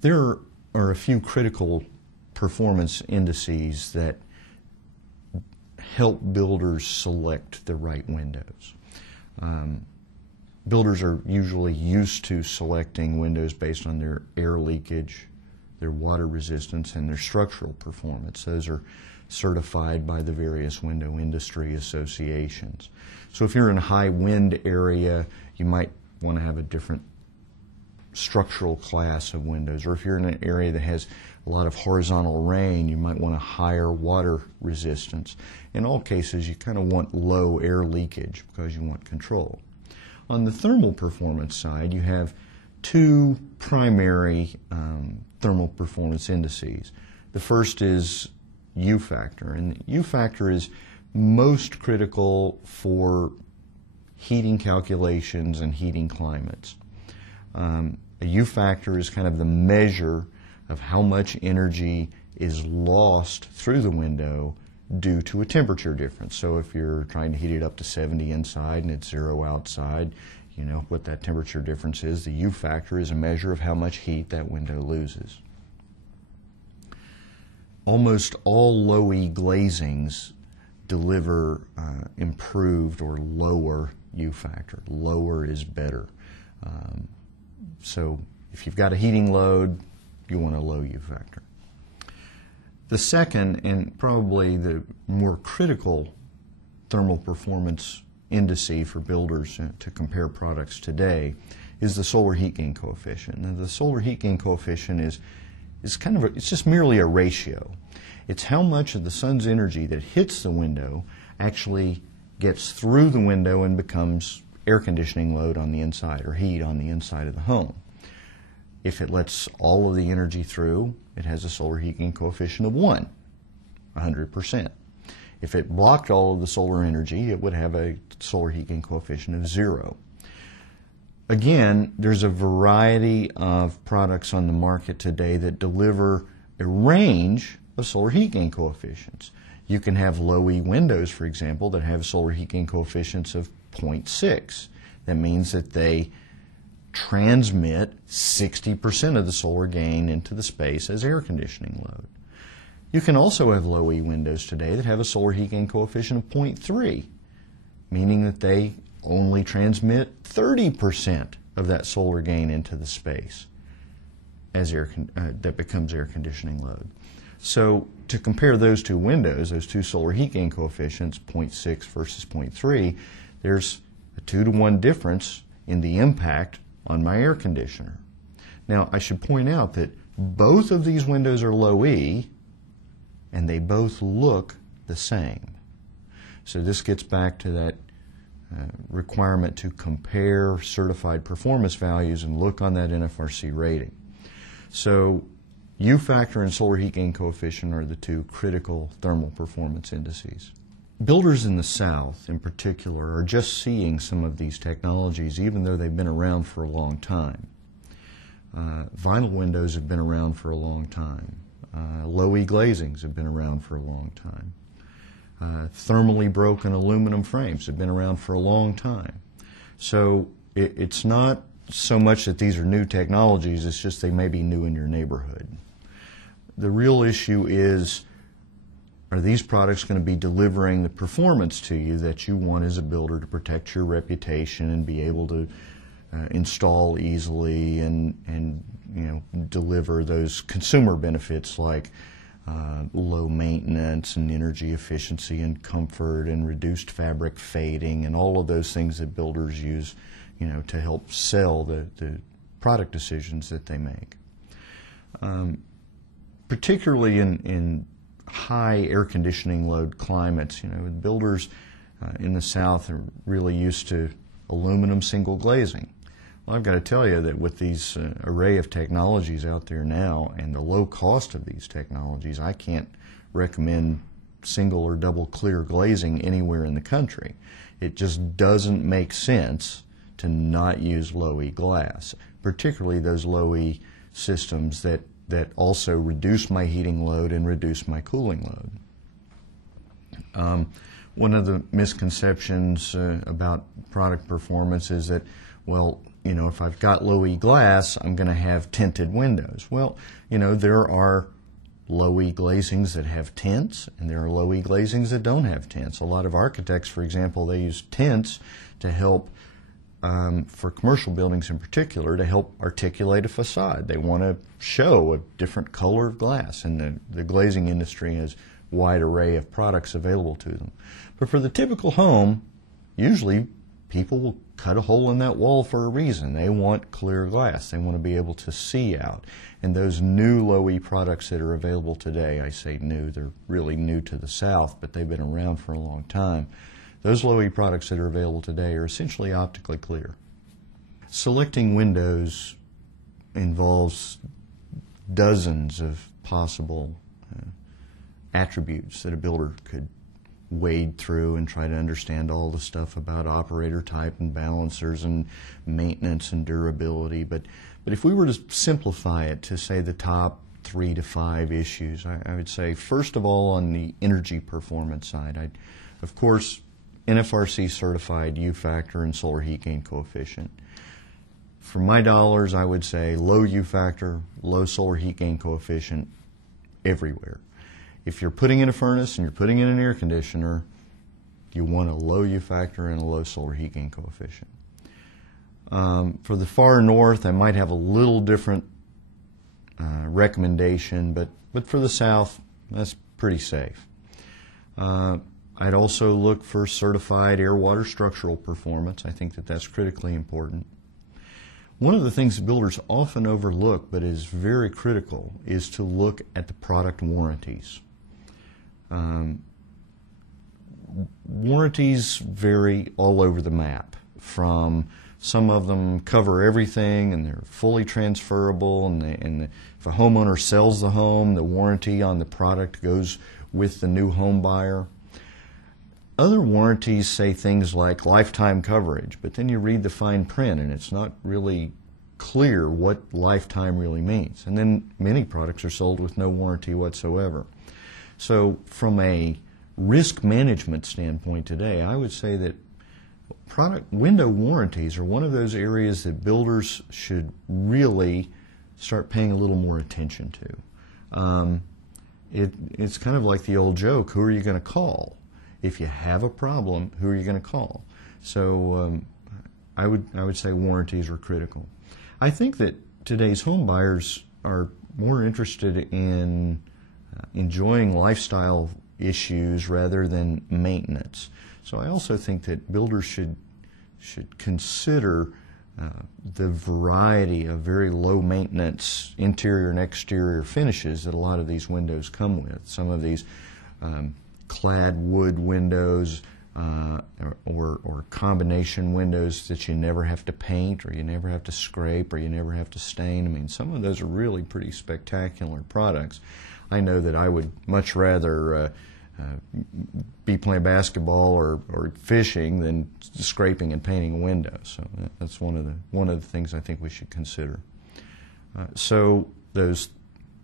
There are a few critical performance indices that help builders select the right windows. Builders are usually used to selecting windows based on their air leakage, their water resistance, and their structural performance. Those are certified by the various window industry associations. So if you're in a high wind area, you might want to have a different structural class of windows. Or if you're in an area that has a lot of horizontal rain, you might want a higher water resistance. In all cases, you kind of want low air leakage because you want control. On the thermal performance side, you have two primary thermal performance indices. The first is U factor, and the U factor is most critical for heating calculations and heating climates. A U factor is kind of the measure of how much energy is lost through the window due to a temperature difference. So if you're trying to heat it up to 70 inside and it's 0 outside, you know what that temperature difference is. The U factor is a measure of how much heat that window loses. Almost all low E glazings deliver improved or lower U factor. Lower is better. So if you've got a heating load, you want a low U factor. The second, and probably the more critical thermal performance indice for builders to compare products today, is the solar heat gain coefficient. And the solar heat gain coefficient is kind of it's just merely a ratio. It's how much of the sun's energy that hits the window actually gets through the window and becomes air conditioning load on the inside or heat on the inside of the home. If it lets all of the energy through, it has a solar heat gain coefficient of 100%. If it blocked all of the solar energy, it would have a solar heat gain coefficient of 0. Again, there's a variety of products on the market today that deliver a range of solar heat gain coefficients. You can have low E windows, for example, that have solar heat gain coefficients of 0.6. That means that they transmit 60% of the solar gain into the space as air conditioning load. You can also have low E windows today that have a solar heat gain coefficient of 0.3, meaning that they only transmit 30% of that solar gain into the space as that becomes air conditioning load. So to compare those two windows, those two solar heat gain coefficients, 0.6 versus 0.3, there's a 2-to-1 difference in the impact on my air conditioner. Now, I should point out that both of these windows are low E, and they both look the same. So this gets back to that requirement to compare certified performance values and look on that NFRC rating. So U factor and solar heat gain coefficient are the two critical thermal performance indices. Builders in the South, in particular, are just seeing some of these technologies, even though they've been around for a long time. Vinyl windows have been around for a long time. Low E glazings have been around for a long time. Thermally broken aluminum frames have been around for a long time. So it's not so much that these are new technologies, it's just they may be new in your neighborhood. The real issue is, are these products going to be delivering the performance to you that you want as a builder to protect your reputation and be able to install easily and deliver those consumer benefits like low maintenance and energy efficiency and comfort and reduced fabric fading and all of those things that builders use to help sell the product decisions that they make. Particularly in high air conditioning load climates, builders in the South are really used to aluminum single glazing. Well, I've got to tell you that with these array of technologies out there now and the low cost of these technologies, I can't recommend single or double clear glazing anywhere in the country. It just doesn't make sense to not use low E glass, particularly those low E systems that also reduce my heating load and reduce my cooling load. One of the misconceptions about product performance is that, well, if I've got low E glass, I'm going to have tinted windows. Well, there are low E glazings that have tints, and there are low E glazings that don't have tints. A lot of architects, for example, they use tints to help, for commercial buildings in particular, to help articulate a facade. They want to show a different color of glass, and the glazing industry has a wide array of products available to them. But for the typical home, usually people will cut a hole in that wall for a reason. They want clear glass. They want to be able to see out. And those new low E products that are available today, I say new, they're really new to the South, but they've been around for a long time. Those low E products that are available today are essentially optically clear. Selecting windows involves dozens of possible attributes that a builder could wade through and try to understand all the stuff about operator type and balancers and maintenance and durability. But if we were to simplify it to say the top 3 to 5 issues, I would say first of all on the energy performance side, of course, NFRC certified U factor and solar heat gain coefficient. For my dollars, I would say low U factor, low solar heat gain coefficient everywhere. If you're putting in a furnace and you're putting in an air conditioner, you want a low U factor and a low solar heat gain coefficient. For the far north, I might have a little different recommendation, but for the south, that's pretty safe. I'd also look for certified air-water structural performance. I think that that's critically important. One of the things that builders often overlook, but is very critical, is to look at the product warranties. Warranties vary all over the map. From some of them cover everything and they're fully transferable, and if a homeowner sells the home, the warranty on the product goes with the new home buyer. Other warranties say things like lifetime coverage, but then you read the fine print and it's not really clear what lifetime really means. And then many products are sold with no warranty whatsoever. So from a risk management standpoint today, I would say that product window warranties are one of those areas that builders should really start paying a little more attention to. It's kind of like the old joke, who are you going to call? If you have a problem, who are you going to call? So I would say warranties are critical. I think that today's home buyers are more interested in enjoying lifestyle issues rather than maintenance. So I also think that builders should consider the variety of very low maintenance interior and exterior finishes that a lot of these windows come with. Some of these clad wood windows or combination windows that you never have to paint or you never have to scrape or you never have to stain. I mean, some of those are really pretty spectacular products. I know that I would much rather be playing basketball or fishing than scraping and painting a window. So that's one of the things I think we should consider. So those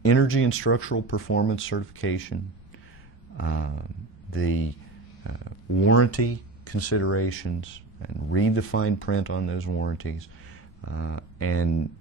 energy and structural performance certification, the warranty considerations, and read the fine print on those warranties, and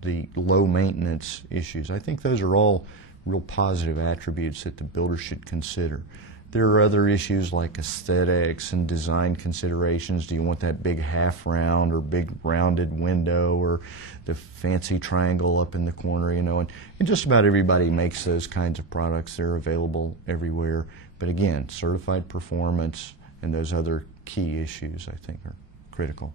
the low maintenance issues. I think those are all real positive attributes that the builder should consider. There are other issues like aesthetics and design considerations. Do you want that big half round or big rounded window or the fancy triangle up in the corner, and just about everybody makes those kinds of products. They're available everywhere. But again, certified performance and those other key issues I think are critical.